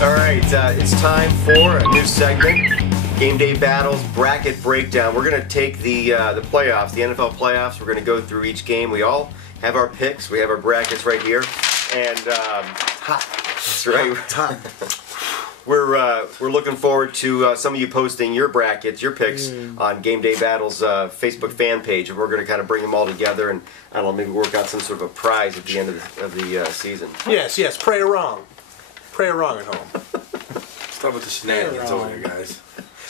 All right, it's time for a new segment, Game Day Battles Bracket Breakdown. We're going to take the playoffs, the NFL playoffs. We're going to go through each game. We all have our picks. We have our brackets right here. And, that's right. We're looking forward to some of you posting your brackets, your picks on Game Day Battles Facebook fan page, and we're going to kind of bring them all together and, I don't know, maybe work out some sort of a prize at the end of the season. Yes, pray wrong. Pray wrong at home. Stop with the shenanigans over here, guys.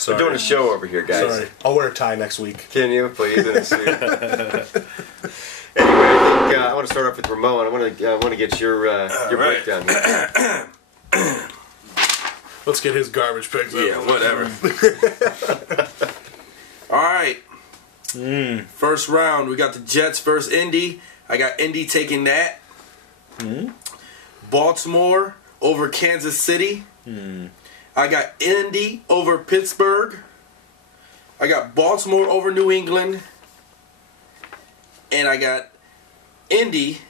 We're doing a show over here, guys. Sorry. I'll wear a tie next week. Can you, please, in a suit? Anyway, I think I want to start off with Ramon. I want to get your breakdown here. Let's get his garbage picks. Yeah, whatever. All right. First round, we got the Jets versus Indy. I got Indy taking that. Baltimore over Kansas City. I got Indy over Pittsburgh. I got Baltimore over New England. And I got Indy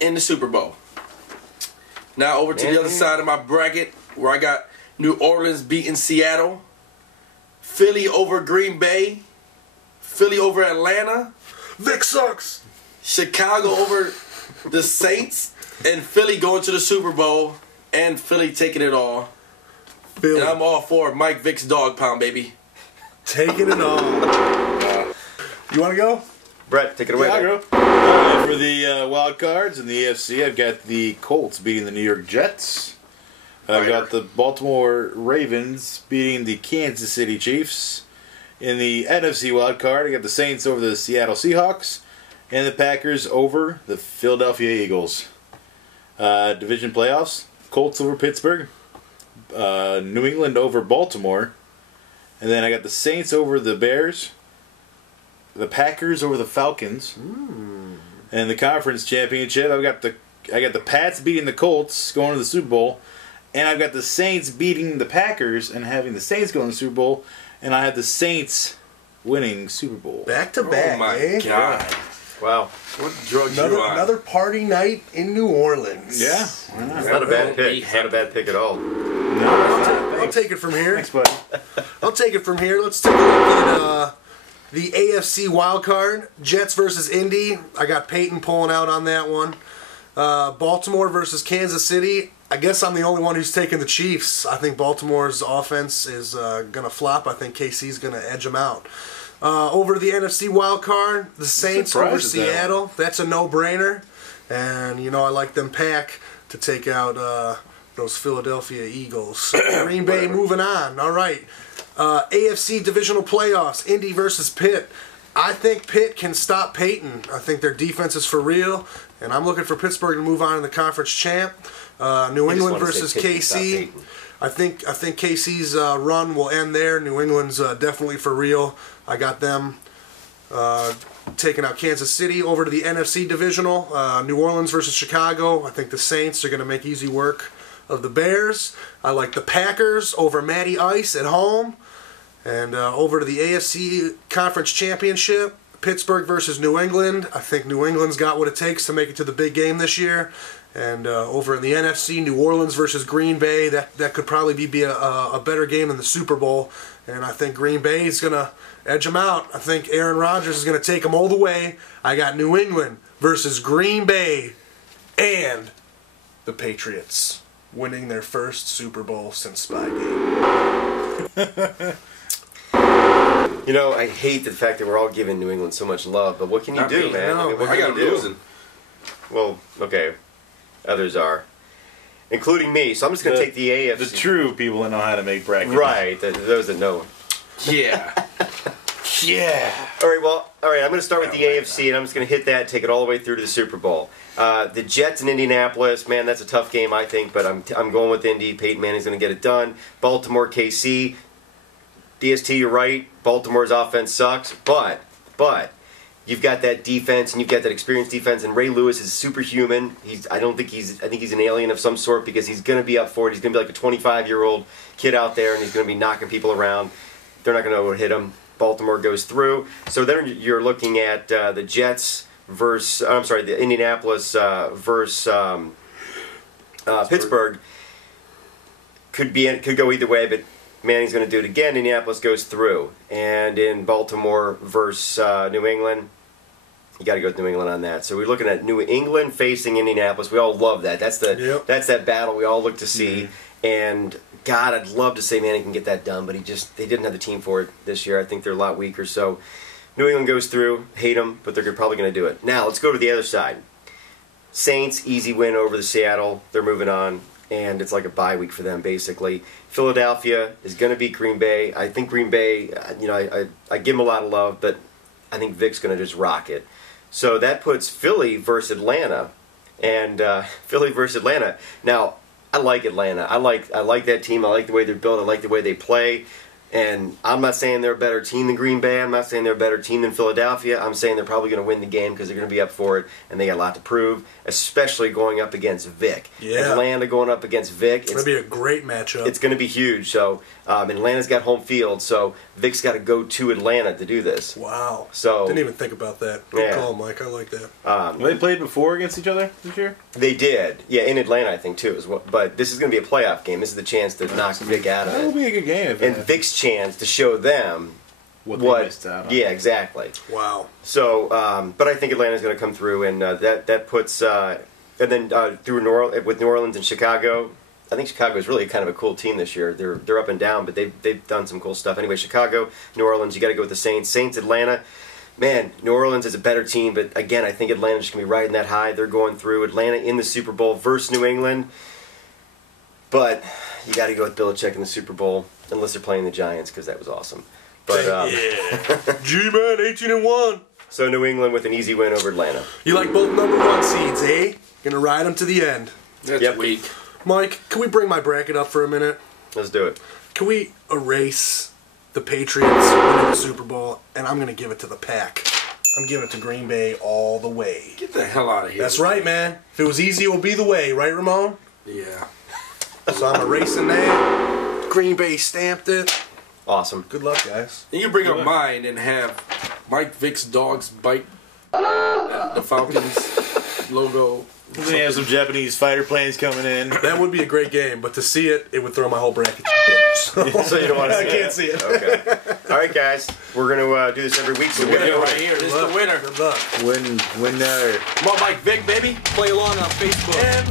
in the Super Bowl. Now over to the other side of my bracket, where I got New Orleans beating Seattle, Philly over Green Bay, Philly over Atlanta, Vic sucks. Chicago over the Saints, and Philly going to the Super Bowl, and Philly taking it all. Philly. And I'm all for Mike Vick's dog pound, baby. Taking it all. You want to go? Brett, take it away. Yeah, I'll go. For the wild cards in the AFC, I've got the Colts beating the New York Jets. I've got the Baltimore Ravens beating the Kansas City Chiefs. In the NFC wild card, I got the Saints over the Seattle Seahawks, and the Packers over the Philadelphia Eagles. Division playoffs, Colts over Pittsburgh, New England over Baltimore, and then I got the Saints over the Bears, the Packers over the Falcons, and the conference championship. I got the Pats beating the Colts, going to the Super Bowl, and I've got the Saints beating the Packers and having the Saints go to the Super Bowl, and I have the Saints winning Super Bowl. Back to back, Oh my eh? God! Wow. What drugs you on? Another party night in New Orleans. Yeah. It's not a bad pick. Not a bad pick at all. I'll take it from here. Thanks, buddy. I'll take it from here. Let's take a look at the AFC wildcard. Jets versus Indy. I got Peyton pulling out on that one. Baltimore versus Kansas City. I guess I'm the only one who's taking the Chiefs. I think Baltimore's offense is going to flop. I think KC's going to edge them out. Over to the NFC wildcard, the Saints over Seattle. That's a no-brainer. And, you know, I like them pack to take out those Philadelphia Eagles. Green Bay moving on. All right. AFC divisional playoffs, Indy versus Pitt. I think Pitt can stop Peyton. I think their defense is for real. And I'm looking for Pittsburgh to move on in the conference champ. New England versus KC. I think KC's run will end there. New England's definitely for real. I got them taking out Kansas City. Over to the NFC divisional. New Orleans versus Chicago. I think the Saints are going to make easy work of the Bears. I like the Packers over Matty Ice at home. And over to the AFC Conference Championship. Pittsburgh versus New England. I think New England's got what it takes to make it to the big game this year. And over in the NFC, New Orleans versus Green Bay. That could probably be a better game than the Super Bowl. And I think Green Bay is going to edge them out. I think Aaron Rodgers is going to take them all the way. I got New England versus Green Bay and the Patriots winning their first Super Bowl since Spygate. You know, I hate the fact that we're all giving New England so much love, but what can you do, man? No, I mean, what I can got you do? losing. Well, okay. Others are. Including me, so I'm just going to take the AFC. The true people that know how to make brackets. Right, those that know. Yeah. Yeah. All right, I'm going to start with the AFC, and I'm just going to hit that and take it all the way through to the Super Bowl. The Jets in Indianapolis, man, that's a tough game, I think, but I'm going with Indy. Peyton Manning's going to get it done. Baltimore, KC. DST, you're right. Baltimore's offense sucks, but you've got that defense and you've got that experienced defense, and Ray Lewis is superhuman. I think he's an alien of some sort because he's going to be up for it. He's going to be like a 25-year-old kid out there, and he's going to be knocking people around. They're not going to hit him. Baltimore goes through. So then you're looking at the Jets versus, the Indianapolis versus Pittsburgh. could go either way, but Manning's going to do it again. Indianapolis goes through, and in Baltimore versus New England, you got to go with New England on that. So we're looking at New England facing Indianapolis. We all love that. That's that battle we all look to see. And God, I'd love to say Manning can get that done, but they didn't have the team for it this year. I think they're a lot weaker. So New England goes through. Hate them, but they're probably going to do it. Now let's go to the other side. Saints, easy win over the Seattle. They're moving on, and it's like a bye week for them basically. Philadelphia is going to beat Green Bay. I think Green Bay, I give them a lot of love, but I think Vic's going to just rock it. So that puts Philly versus Atlanta, and Philly versus Atlanta. Now, I like Atlanta. I like that team. I like the way they're built. I like the way they play. And I'm not saying they're a better team than Green Bay. I'm not saying they're a better team than Philadelphia. I'm saying they're probably going to win the game because they're going to be up for it, and they got a lot to prove, especially going up against Vic. Yeah. Atlanta going up against Vic. It's going to be a great matchup. It's going to be huge. So Atlanta's got home field, so Vic's got to go to Atlanta to do this. Wow. So didn't even think about that. Good call, Mike. I like that. Well, they played before against each other this year? They did. Yeah, in Atlanta, I think, too. As well. But this is going to be a playoff game. This is the chance to knock Vic out of it. That'll be a good game. And Vic's chance to show them what they missed out on. Yeah, exactly. Wow. So, but I think Atlanta's going to come through, and that puts, and then through with New Orleans and Chicago. I think Chicago is really kind of a cool team this year. They're up and down, but they've done some cool stuff. Anyway, Chicago, New Orleans, you got to go with the Saints. Saints, Atlanta. Man, New Orleans is a better team, but again, I think Atlanta's just going to be riding that high. They're going through. Atlanta in the Super Bowl versus New England. But you got to go with Belichick in the Super Bowl, unless they're playing the Giants, because that was awesome. But yeah. G-Man, 18-1. So New England with an easy win over Atlanta. You like both number one seeds, eh? Gonna ride them to the end. That's weak. Mike, can we bring my bracket up for a minute? Let's do it. Can we erase the Patriots winning the Super Bowl, and I'm going to give it to the Pack. I'm giving it to Green Bay all the way. Get the hell out of here. That's right, man. If it was easy, it would be the way. Right, Ramon? Yeah. So I'm erasing that. Green Bay stamped it. Awesome. Good luck, guys. And you bring up mine and have Mike Vick's dogs bite the Falcons logo. We're going to have some Japanese fighter planes coming in. That would be a great game, but to see it, it would throw my whole bracket. So you don't want to see I can't see it. Okay. All right, guys. We're going to do this every week. So The winner right here. This is the winner. Good luck. Winner. Come on, Mike Vick, baby. Play along on Facebook. And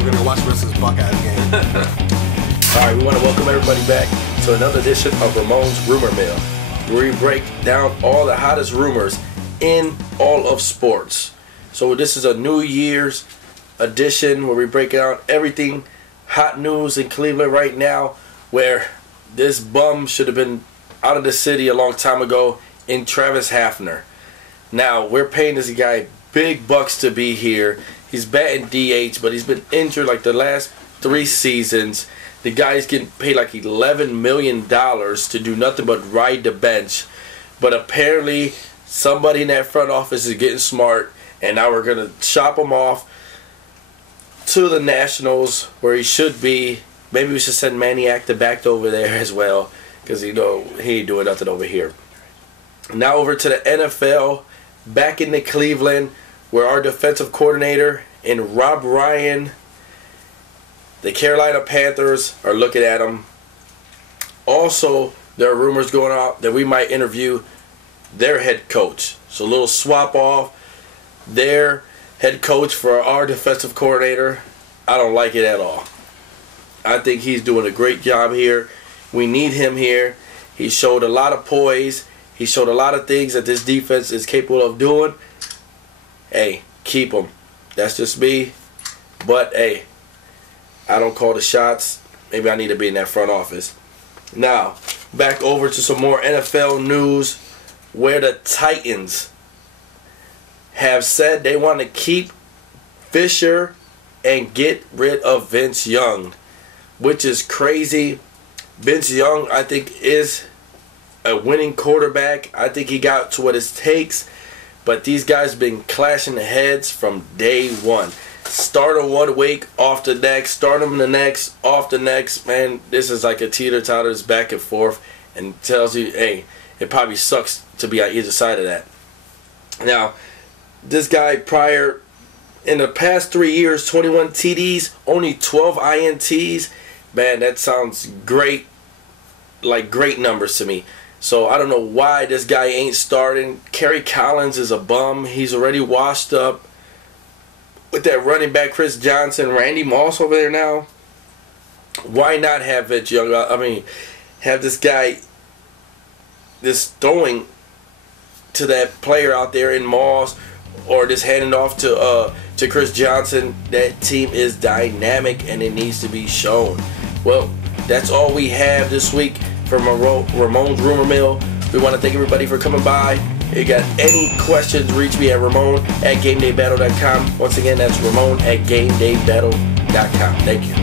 we're going to watch the rest of this Buckeyes game. All right, we want to welcome everybody back to another edition of Ramon's Rumor Mill, where we break down all the hottest rumors in all of sports. So this is a New Year's edition where we break out everything hot news in Cleveland right now, where this bum should have been out of the city a long time ago in Travis Hafner. Now, we're paying this guy big bucks to be here. He's batting DH, but he's been injured like the last 3 seasons. The guy's getting paid like $11 million to do nothing but ride the bench. But apparently somebody in that front office is getting smart, and now we're going to shop him off to the Nationals where he should be. Maybe we should send Maniac the back over there as well, because he ain't doing nothing over here. Now over to the NFL, back into Cleveland, where our defensive coordinator and Rob Ryan, the Carolina Panthers, are looking at him. Also, there are rumors going out that we might interview their head coach. So a little swap off their head coach for our defensive coordinator. I don't like it at all. I think he's doing a great job here. We need him here. He showed a lot of poise. He showed a lot of things that this defense is capable of doing. Hey, keep him. That's just me. But, hey, I don't call the shots. Maybe I need to be in that front office. Now, back over to some more NFL news, where the Titans have said they want to keep Fisher and get rid of Vince Young, which is crazy. Vince Young, I think, is a winning quarterback. I think he got to what it takes, but these guys been clashing the heads from day one. Start him 1 week, off the next. Start him the next, off the next. Man, this is like a teeter-totters back and forth, and tells you, hey, it probably sucks to be on either side of that. Now, this guy prior, In the past 3 years, 21 TDs, only 12 INTs. Man, that sounds great. Like great numbers to me. So I don't know why this guy ain't starting. Kerry Collins is a bum. He's already washed up. With that running back Chris Johnson, Randy Moss over there now. Why not have Vince Young? I mean, have this guy just throwing to that player out there in Moss, or just handing off to Chris Johnson. That team is dynamic and it needs to be shown. Well, that's all we have this week from Ramon's Rumor Mill. We want to thank everybody for coming by. If you got any questions, reach me at Ramon@GameDayBattle.com. Once again, that's Ramon@GameDayBattle.com. Thank you.